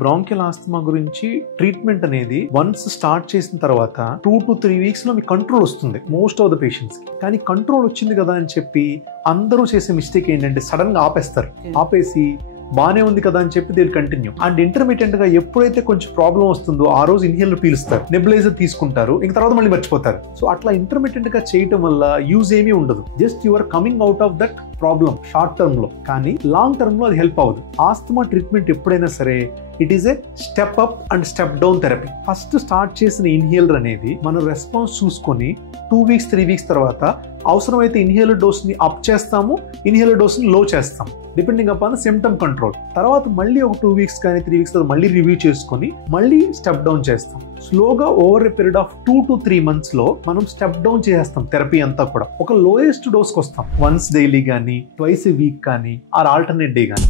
Bronchial asthma గురించి treatment అనేది once start చేసిన తర్వాత 2 to 3 వీక్స్ లో మీకు కంట్రోల్ వస్తుంది మోస్ట్ ఆఫ్ ద పేషెంట్స్ కి. కానీ కంట్రోల్ వచ్చింది కదా అని చెప్పి అందరూ చేసే మిస్టేక్ ఏంటంటే సడన్ గా ఆపేస్తారు. ఆపేసి బానే ఉంది కదా అని చెప్పి దీని కంటిన్యూ. అండ్ ఇంటర్మీడియట్ గా ఎప్పుడైతే కొంచెం ప్రాబ్లం వస్తుందో ఆ రోజు ఇన్హేలర్ పీలుస్తారు, నెబులైజర్ తీసుకుంటారు, ఇంక తర్వాత మళ్ళీ మర్చిపోతారు. సో అట్లా ఇంటర్మీడియట్ గా చేయటం వల్ల యూజ్ ఏమీ ఉండదు. Just your coming out of that problem short term లో, కానీ లాంగ్ టర్మ్ లో అది హెల్ప్ అవ్వదు. ఆస్తమా ట్రీట్మెంట్ ఎప్పుడైనా సరే it is a step up and step down therapy. First start చేసిన ఇన్హేలర్ అనేది మనం రెస్పాన్స్ చూసుకొని 2 వీక్స్ 3 వీక్స్ తర్వాత అవసరమైతే ఇన్హేలర్ డోస్ ని అప్ చేస్తాము, ఇన్హేలర్ డోస్ ని లో చేస్తాం depending upon the symptom control. తర్వాత మళ్ళీ ఒక 2 వీక్స్ కానీ 3 వీక్స్ తర్వాత మళ్ళీ రివ్యూ చేసుకొని మళ్ళీ స్టెప్ డౌన్ చేస్తాం. స్లోగా over a period of 2 to 3 months లో మనం స్టెప్ డౌన్ చేస్తాం థెరపీ అంతా కూడా. ఒక లోయెస్ట్ డోస్ కి వస్తాం. వన్స్ డైలీ కానీ, ట్వైస్ ఏ వీక్ కానీ, ఆర్ ఆల్టర్నేట్ డే కానీ.